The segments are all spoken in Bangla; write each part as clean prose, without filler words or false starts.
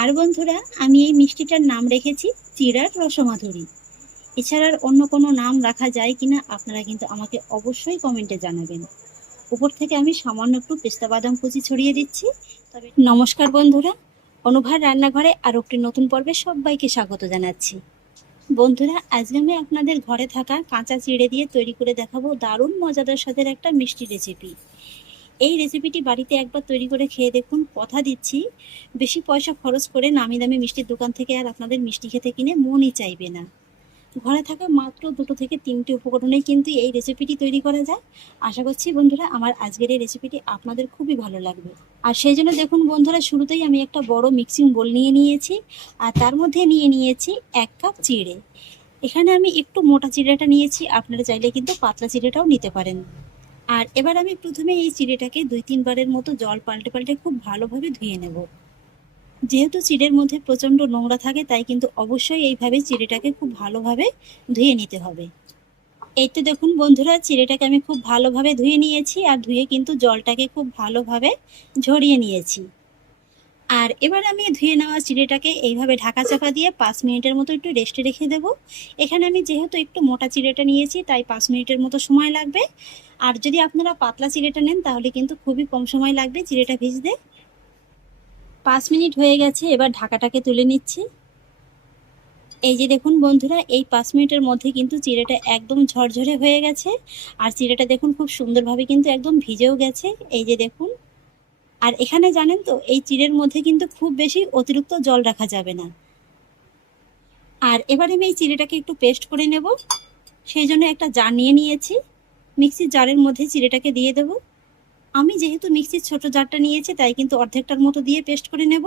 আর বন্ধুরা, আমি এই মিষ্টিটার নাম রেখেছি চিড়ার রসমাধুরী। এছাড়া আর অন্য কোনো নাম রাখা যায় কিনা আপনারা কিন্তু আমাকে অবশ্যই কমেন্টে জানাবেন। উপর থেকে আমি সামান্য একটু পেস্তা বাদাম কুচি ছড়িয়ে দিচ্ছি। তবে নমস্কার বন্ধুরা, অনুভার রান্নাঘরে আরও একটি নতুন পর্বে সবাইকে স্বাগত জানাচ্ছি। বন্ধুরা, আজকে আমি আপনাদের ঘরে থাকা কাঁচা চিড়ে দিয়ে তৈরি করে দেখাবো দারুণ মজাদার স্বাদের একটা মিষ্টি রেসিপি। এই রেসিপিটি বাড়িতে একবার তৈরি করে খেয়ে দেখুন, কথা দিচ্ছি বেশি পয়সা খরচ করে নামি দামি মিষ্টির দোকান থেকে আর আপনাদের মিষ্টি খেতে কিনে মনই চাইবে না। ঘরে থাকা মাত্র 2 থেকে 3টি উপকরণেই কিন্তু এই রেসিপিটি তৈরি করা যায়। আশা করছি বন্ধুরা আমার আজকের এই রেসিপিটি আপনাদের খুবই ভালো লাগবে। আর সেই জন্য দেখুন বন্ধুরা, শুরুতেই আমি একটা বড় মিক্সিং বোল নিয়ে নিয়েছি আর তার মধ্যে নিয়ে নিয়েছি 1 কাপ চিড়ে। এখানে আমি একটু মোটা চিড়েটা নিয়েছি, আপনারা চাইলে কিন্তু পাতলা চিড়েটাও নিতে পারেন। আর এবার আমি প্রথমে এই চিড়েটাকে 2-3 বারের মতো জল পাল্টে পাল্টে খুব ভালোভাবে ধুয়ে নেব। যেহেতু চিড়ের মধ্যে প্রচণ্ড নোংরা থাকে, তাই কিন্তু অবশ্যই এইভাবে চিড়েটাকে খুব ভালোভাবে ধুয়ে নিতে হবে। এই তো দেখুন বন্ধুরা, চিড়েটাকে আমি খুব ভালোভাবে ধুয়ে নিয়েছি আর ধুয়ে কিন্তু জলটাকে খুব ভালোভাবে ঝরিয়ে নিয়েছি। আর এবার আমি ধুয়ে নেওয়া চিড়েটাকে এইভাবে ঢাকা চাপা দিয়ে 5 মিনিটের মতো একটু রেস্টে রেখে দেব। এখানে আমি যেহেতু একটু মোটা চিড়েটা নিয়েছি, তাই 5 মিনিটের মতো সময় লাগবে। আর যদি আপনারা পাতলা চিড়েটা নেন তাহলে কিন্তু খুবই কম সময় লাগবে চিড়েটা ভিজতে। 5 মিনিট হয়ে গেছে, এবার ঢাকাটাকে তুলে নিচ্ছি। এই যে দেখুন বন্ধুরা, এই 5 মিনিটের মধ্যে কিন্তু চিড়েটা একদম ঝরঝরে হয়ে গেছে। আর চিড়েটা দেখুন খুব সুন্দরভাবে কিন্তু একদম ভিজেও গেছে, এই যে দেখুন। আর এখানে জানেন তো, এই চিড়ের মধ্যে কিন্তু খুব বেশি অতিরিক্ত জল রাখা যাবে না। আর এবারে আমি এই চিড়েটাকে একটু পেস্ট করে নেব। সেই জন্য একটা জার নিয়ে নিয়েছি, মিক্সির জারের মধ্যে চিড়েটাকে দিয়ে দেব। আমি যেহেতু মিক্সির ছোট জারটা নিয়েছি, তাই কিন্তু অর্ধেকটার মতো দিয়ে পেস্ট করে নেব।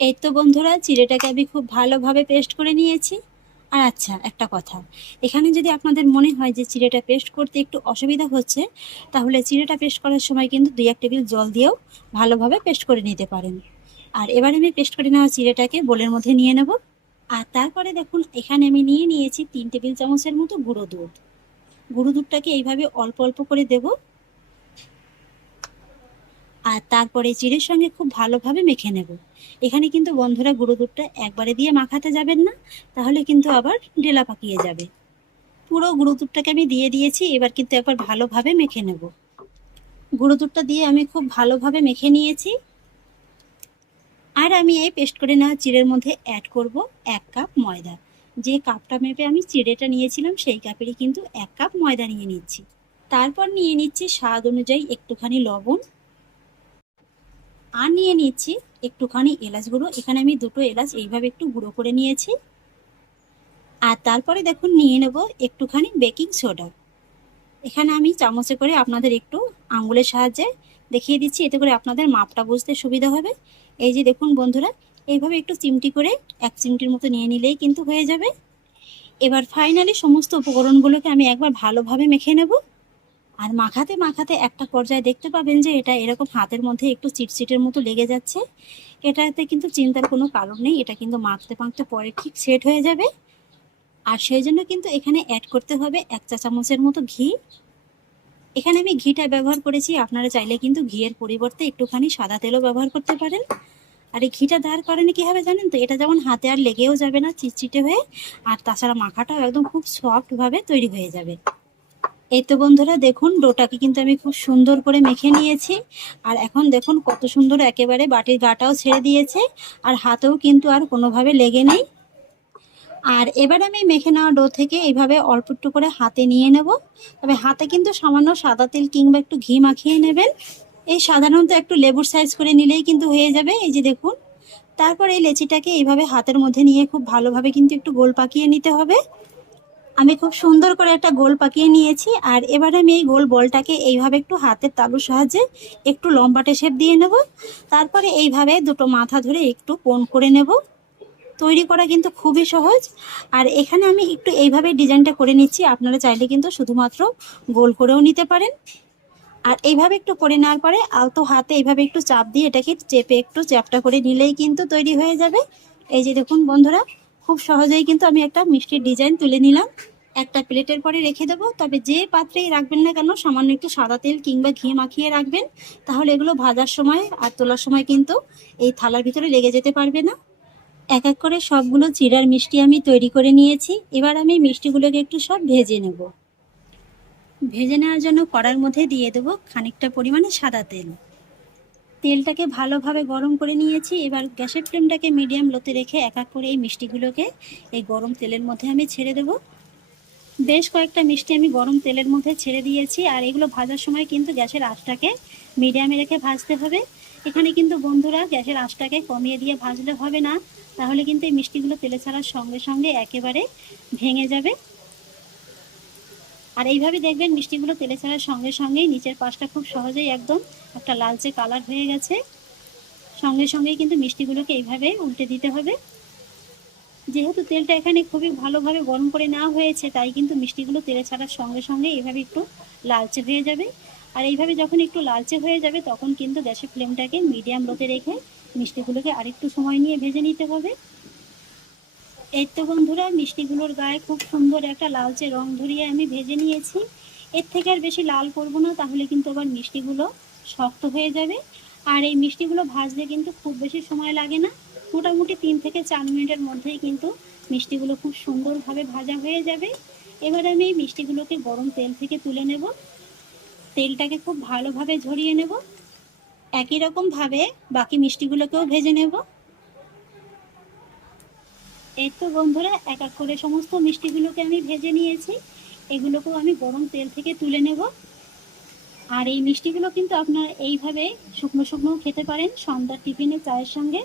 এই তো বন্ধুরা, চিড়েটাকে আমি খুব ভালোভাবে পেস্ট করে নিয়েছি। আর আচ্ছা, একটা কথা, এখানে যদি আপনাদের মনে হয় যে চিড়েটা পেস্ট করতে একটু অসুবিধা হচ্ছে, তাহলে চিড়েটা পেস্ট করার সময় কিন্তু 2-1 টেবিল জল দিয়েও ভালোভাবে পেস্ট করে নিতে পারেন। আর এবার আমি পেস্ট করে নেওয়া চিড়েটাকে বোলের মধ্যে নিয়ে নেব। আর তারপরে দেখুন, এখানে আমি নিয়ে নিয়েছি 3 টেবিল চামচের মতো গুঁড়ো দুধ। গুঁড়ো দুধটাকে এইভাবে অল্প অল্প করে দেব। আর তারপরে চিড়ের সঙ্গে খুব ভালোভাবে মেখে নেব। এখানে কিন্তু বন্ধুরা গুঁড়ো দুধটা একবারে দিয়ে মাখাতে যাবেন না, তাহলে কিন্তু আবার ঢেলা পাকিয়ে যাবে। পুরো গুঁড়ো দুধটাকে আমি দিয়ে দিয়েছি, এবার কিন্তু একবার ভালোভাবে মেখে নেব। গুঁড়ো দুধটা দিয়ে আমি খুব ভালোভাবে মেখে নিয়েছি। আর আমি এই পেস্ট করে নেওয়া চিড়ের মধ্যে অ্যাড করব 1 কাপ ময়দা। যে কাপটা মেপে আমি চিড়েটা নিয়েছিলাম, সেই কাপেরই কিন্তু 1 কাপ ময়দা নিয়ে নিচ্ছি। তারপর নিয়ে নিচ্ছি স্বাদ অনুযায়ী একটুখানি লবণ। আর নিয়ে নিচ্ছি একটুখানি এলাচ গুঁড়ো। এখানে আমি 2টো এলাচ এইভাবে একটু গুঁড়ো করে নিয়েছি। আর তারপরে দেখুন নিয়ে নেব একটুখানি বেকিং সোডা। এখানে আমি চামচে করে আপনাদের একটু আঙুলের সাহায্যে দেখিয়ে দিচ্ছি, এতে করে আপনাদের মাপটা বুঝতে সুবিধা হবে। এই যে দেখুন বন্ধুরা, এইভাবে একটু চিমটি করে 1 চিমটির মতো নিয়ে নিলেই কিন্তু হয়ে যাবে। এবার ফাইনালি সমস্ত উপকরণগুলোকে আমি একবার ভালোভাবে মেখে নেব। আর মাখাতে মাখাতে একটা পর্যায়ে দেখতে পাবেন যে এটা এরকম হাতের মধ্যে একটু চিটচিটের মতো লেগে যাচ্ছে। এটাতে কিন্তু চিন্তার কোনো কারণ নেই, এটা কিন্তু মাখতে মাখতে পরে ঠিক সেট হয়ে যাবে। আর সেই জন্য কিন্তু এখানে অ্যাড করতে হবে 1 চা চামচের মতো ঘি। এখানে আমি ঘিটা ব্যবহার করেছি, আপনারা চাইলে কিন্তু ঘিয়ের পরিবর্তে একটুখানি সাদা তেলও ব্যবহার করতে পারেন। আর এই ঘিটা দেওয়ার কারণে কি হবে জানেন তো, এটা যেমন হাতে আর লেগেও যাবে না চিটচিটে হয়ে, আর তাছাড়া মাখাটাও একদম খুব সফটভাবে তৈরি হয়ে যাবে। এই তো বন্ধুরা দেখুন, ডোটাকে কিন্তু আমি খুব সুন্দর করে মেখে নিয়েছি। আর এখন দেখুন কত সুন্দর একেবারে বাটির গাটাও ছেড়ে দিয়েছে, আর হাতেও কিন্তু আর কোনোভাবে লেগে নেই। আর এবার আমি মেখে নেওয়া ডো থেকে এইভাবে অল্প একটু করে হাতে নিয়ে নেব। তবে হাতে কিন্তু সামান্য সাদা তেল কিংবা একটু ঘি মাখিয়ে নেবেন। এই সাধারণত একটু লেবুর সাইজ করে নিলেই কিন্তু হয়ে যাবে। এই যে দেখুন, তারপর এই লেচিটাকে এইভাবে হাতের মধ্যে নিয়ে খুব ভালোভাবে কিন্তু একটু গোল পাকিয়ে নিতে হবে। আমি খুব সুন্দর করে একটা গোল পাকিয়ে নিয়েছি। আর এবার আমি এই গোল বলটাকে এইভাবে একটু হাতের তালুর সাহায্যে একটু লম্বাটে শেপ দিয়ে নেব। তারপরে এইভাবে 2টো মাথা ধরে একটু কোণ করে নেব। তৈরি করা কিন্তু খুবই সহজ। আর এখানে আমি একটু এইভাবে ডিজাইনটা করে নিচ্ছি, আপনারা চাইলে কিন্তু শুধুমাত্র গোল করেও নিতে পারেন। আর এইভাবে একটু করে নেওয়ার পরে আলতো হাতে এইভাবে একটু চাপ দিয়ে এটাকে চেপে একটু চ্যাপটা করে নিলেই কিন্তু তৈরি হয়ে যাবে। এই যে দেখুন বন্ধুরা, খুব সহজেই কিন্তু আমি একটা মিষ্টির ডিজাইন তুলে নিলাম। একটা প্লেটের পরে রেখে দেবো। তবে যে পাত্রেই রাখবেন না কেন সামান্য একটু সাদা তেল কিংবা ঘি মাখিয়ে রাখবেন, তাহলে এগুলো ভাজার সময় আর তোলার সময় কিন্তু এই থালার ভিতরে লেগে যেতে পারবে না। এক এক করে সবগুলো চিড়ার মিষ্টি আমি তৈরি করে নিয়েছি। এবার আমি মিষ্টিগুলোকে একটু সব ভেজে নেব। ভেজে নেওয়ার জন্য কড়ার মধ্যে দিয়ে দেবো খানিকটা পরিমাণে সাদা তেল। তেলটাকে ভালোভাবে গরম করে নিয়েছি। এবার গ্যাসের ফ্লেমটাকে মিডিয়াম লোতে রেখে এক এক করে এই মিষ্টিগুলোকে এই গরম তেলের মধ্যে আমি ছেড়ে দেবো। বেশ কয়েকটা মিষ্টি আমি গরম তেলের মধ্যে ছেড়ে দিয়েছি। আর এগুলো ভাজার সময় কিন্তু গ্যাসের আঁচটাকে মিডিয়ামে রেখে ভাজতে হবে। এখানে কিন্তু বন্ধুরা গ্যাসের আঁচটাকে কমিয়ে দিয়ে ভাজলে হবে না, তাহলে কিন্তু এই মিষ্টিগুলো তেলে ছাড়ার সঙ্গে সঙ্গে একেবারে ভেঙে যাবে। আর এইভাবে দেখবেন মিষ্টিগুলো তেলে ছাড়ার সঙ্গে সঙ্গেই নিচের পাশটা খুব সহজেই একদম একটা লালচে কালার হয়ে গেছে। সঙ্গে সঙ্গেই কিন্তু মিষ্টিগুলোকে এইভাবে উল্টে দিতে হবে। যেহেতু তেলটা এখানে খুবই ভালোভাবে গরম করে নেওয়া হয়েছে, তাই কিন্তু মিষ্টিগুলো তেলে ছাড়ার সঙ্গে সঙ্গে এইভাবে একটু লালচে হয়ে যাবে। আর এইভাবে যখন একটু লালচে হয়ে যাবে তখন কিন্তু গ্যাসের ফ্লেমটাকে মিডিয়াম লোতে রেখে মিষ্টিগুলোকে আরেকটু সময় নিয়ে ভেজে নিতে হবে। এই তো বন্ধুরা, মিষ্টিগুলোর গায়ে খুব সুন্দর একটা লালচে রং ধরিয়ে আমি ভেজে নিয়েছি। এর থেকে আর বেশি লাল করব না, তাহলে কিন্তু আবার মিষ্টিগুলো শক্ত হয়ে যাবে। আর এই মিষ্টিগুলো ভাজতে কিন্তু খুব বেশি সময় লাগে না, মোটামুটি 3 থেকে 4 মিনিটের মধ্যেই কিন্তু মিষ্টিগুলো খুব সুন্দরভাবে ভাজা হয়ে যাবে। এবার আমি এই মিষ্টিগুলোকে গরম তেল থেকে তুলে নেব। তেলটাকে খুব ভালোভাবে ঝরিয়ে নেব। একই রকমভাবে বাকি মিষ্টিগুলোকেও ভেজে নেব। এই তো বন্ধুরা, এক এক করে সমস্ত মিষ্টিগুলোকে আমি ভেজে নিয়েছি। এগুলোকেও আমি গরম তেল থেকে তুলে নেব। আর এই মিষ্টিগুলো কিন্তু আপনারা এইভাবে শুকনো শুকনো খেতে পারেন, সন্ধ্যার টিফিনে চায়ের সঙ্গে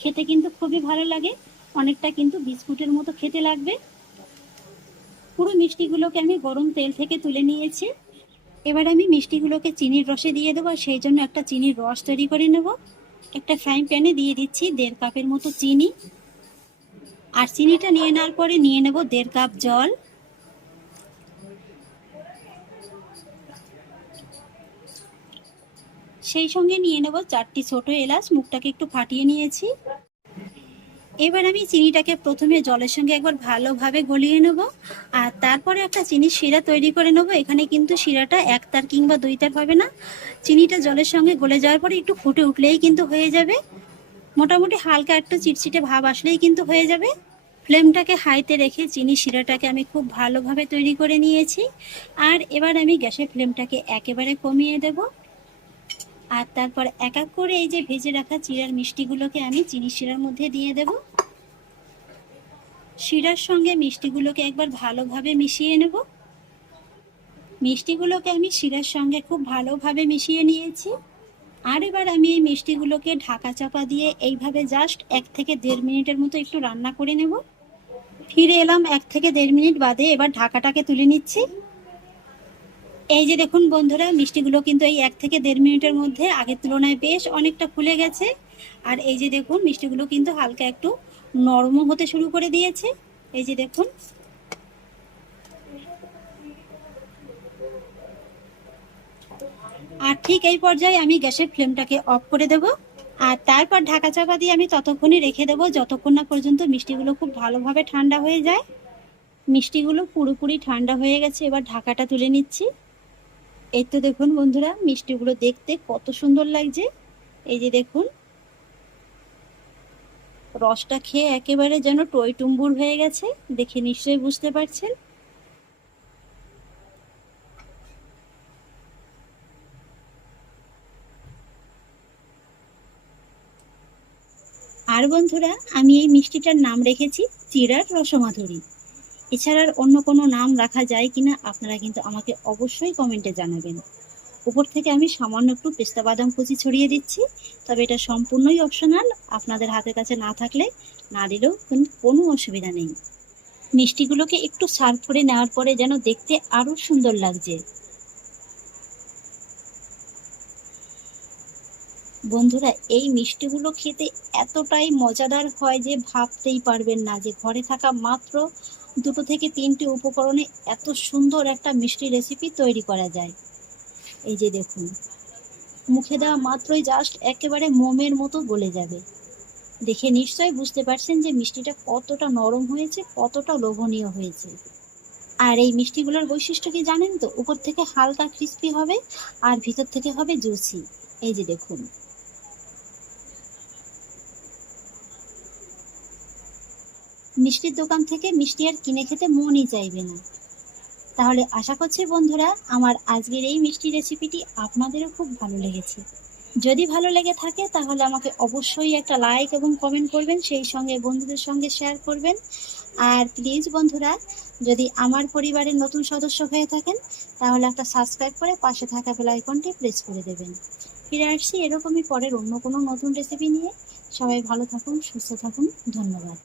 খেতে কিন্তু খুবই ভালো লাগে। অনেকটা কিন্তু বিস্কুটের মতো খেতে লাগবে। পুরো মিষ্টিগুলোকে আমি গরম তেল থেকে তুলে নিয়েছি। এবার আমি মিষ্টিগুলোকে চিনির রসে দিয়ে দেবো। সেই জন্য একটা চিনির রস তৈরি করে নেব। একটা ফ্রাইং প্যানে দিয়ে দিচ্ছি 1.5 কাপের মতো চিনি। আর চিনিটা নিয়ে নেওয়ার পরে নিয়ে নেব 1.5 কাপ জল। সেই সঙ্গে নিয়ে নেব 4টি ছোট এলাচ, মুখটাকে একটু ফাটিয়ে নিয়েছি। এবার আমি চিনিটাকে প্রথমে জলের সঙ্গে একবার ভালোভাবে গলিয়ে নেব। আর তারপরে একটা চিনির শিরা তৈরি করে নেব। এখানে কিন্তু শিরাটা 1 তার কিংবা 2 তার হবে না। চিনিটা জলের সঙ্গে গলে যাওয়ার পরে একটু ফুটে উঠলেই কিন্তু হয়ে যাবে। মোটামুটি হালকা একটু চিটচিটে ভাব আসলেই কিন্তু হয়ে যাবে। ফ্লেমটাকে হাইতে রেখে চিনি শিরাটাকে আমি খুব ভালোভাবে তৈরি করে নিয়েছি। আর এবার আমি গ্যাসের ফ্লেমটাকে একেবারে কমিয়ে দেব। আর তারপর এক এক করে এই যে ভেজে রাখা চিড়ার মিষ্টিগুলোকে আমি চিনি শিরার মধ্যে দিয়ে দেব। শিরার সঙ্গে মিষ্টিগুলোকে একবার ভালোভাবে মিশিয়ে নেব। মিষ্টিগুলোকে আমি শিরার সঙ্গে খুব ভালোভাবে মিশিয়ে নিয়েছি। আর এবার আমি এই মিষ্টিগুলোকে ঢাকা চাপা দিয়ে এইভাবে জাস্ট 1 থেকে 1.5 মিনিটের মতো একটু রান্না করে নেব। ফিরে এলাম 1 থেকে 1.5 মিনিট বাদে। এবার ঢাকাটাকে তুলে নিচ্ছি। এই যে দেখুন বন্ধুরা, মিষ্টিগুলো কিন্তু এই 1 থেকে 1.5 মিনিটের মধ্যে আগের তুলনায় বেশ অনেকটা ফুলে গেছে। আর এই যে দেখুন মিষ্টিগুলো কিন্তু হালকা একটু নরমও হতে শুরু করে দিয়েছে। এই যে দেখুন। আর ঠিক এই পর্যায়ে আমি গ্যাসের ফ্লেমটাকে অফ করে দেব। আর তারপর ঢাকা চাপা দিয়ে আমি ততক্ষণই রেখে দেবো যতক্ষণ না পর্যন্ত মিষ্টিগুলো খুব ভালোভাবে ঠান্ডা হয়ে যায়। মিষ্টিগুলো পুরোপুরি ঠান্ডা হয়ে গেছে। এবার ঢাকাটা তুলে নিচ্ছি। এই তো দেখুন বন্ধুরা, মিষ্টিগুলো দেখতে কত সুন্দর লাগছে। এই যে দেখুন, রসটা খেয়ে একেবারে যেন টইটুম্বুর হয়ে গেছে, দেখে নিশ্চয়ই বুঝতে পারছেন। আর বন্ধুরা, আমি এই মিষ্টিটার নাম রেখেছি চিড়ার রসমাধুরী। এছাড়া অন্য কোনো নাম রাখা যায় কিনা আপনারা কিন্তু আমাকে অবশ্যই কমেন্টে জানাবেন। উপর থেকে আমি সামান্য একটু পেস্তা বাদাম কুচি ছড়িয়ে দিচ্ছি। তবে এটা সম্পূর্ণই অপশনাল, আপনাদের হাতের কাছে না থাকলে না দিলেও কিন্তু কোনো অসুবিধা নেই। মিষ্টিগুলোকে একটু সার্ভ করে নেওয়ার পরে যেন দেখতে আরো সুন্দর লাগছে। বন্ধুরা, এই মিষ্টিগুলো খেতে এতটাই মজাদার হয় যে ভাবতেই পারবেন না যে ঘরে থাকা মাত্র 2 থেকে 3টি উপকরণে এত সুন্দর একটা মিষ্টি রেসিপি তৈরি করা যায়। এই যে দেখুন, মুখে দেওয়া মাত্রই জাস্ট একেবারে মোমের মতো গলে যাবে। দেখে নিশ্চয়ই বুঝতে পারছেন যে মিষ্টিটা কতটা নরম হয়েছে, কতটা লোভনীয় হয়েছে। আর এই মিষ্টিগুলোর বৈশিষ্ট্য কি জানেন তো? উপর থেকে হালকা ক্রিস্পি হবে আর ভিতর থেকে হবে জুসি। এই যে দেখুন। মিষ্টির দোকান থেকে মিষ্টি আর কিনে খেতে মনই চাইবে না। তাহলে আশা করছি বন্ধুরা, আমার আজকের এই মিষ্টি রেসিপিটি আপনাদেরও খুব ভালো লেগেছে। যদি ভালো লেগে থাকে তাহলে আমাকে অবশ্যই একটা লাইক এবং কমেন্ট করবেন, সেই সঙ্গে বন্ধুদের সঙ্গে শেয়ার করবেন। আর প্লিজ বন্ধুরা, যদি আমার পরিবারের নতুন সদস্য হয়ে থাকেন তাহলে একটা সাবস্ক্রাইব করে পাশে থাকা বেল আইকনটি প্রেস করে দেবেন। ফিরে আসছি এরকমই পরের অন্য কোনো নতুন রেসিপি নিয়ে। সবাই ভালো থাকুন, সুস্থ থাকুন। ধন্যবাদ।